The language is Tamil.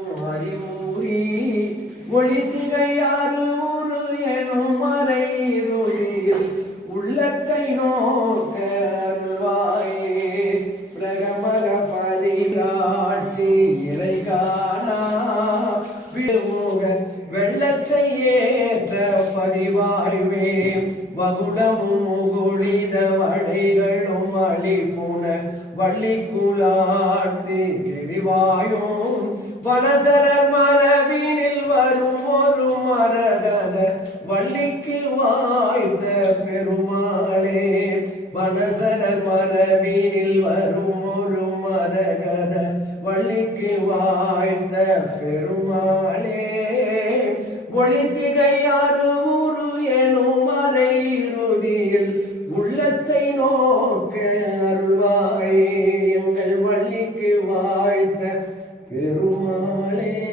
அறிவுரி ஒளித்திகையாறு ஊரு எனும் மறையிருளில் உள்ளத்தை நோக்க அருள்வாயே. பிரகமர பரிராட்டி இறை காணா. விழுமுக வெள்ளத்தை ஏற்ற பதிவாழ்வே. வகுடமும் முகுளித வடைகளும் எரிவாயும் வனசரர் மரபினில் வரும் ஒரு மரகத வள்ளிக்கு வாய்ந்த பெருமாளே. வனசரர் மரபினில் வரும் ஒரு மரகத வள்ளிக்கு வாய்ந்த பெருமாளே. ஒளித்திகையாறு ஊரு எனும் மறை இறுதியில் உள்ளத்தை நோக்க அருள்வாயே. எங்கள் வள்ளிக்கு வாய்த்த பெருமாளே.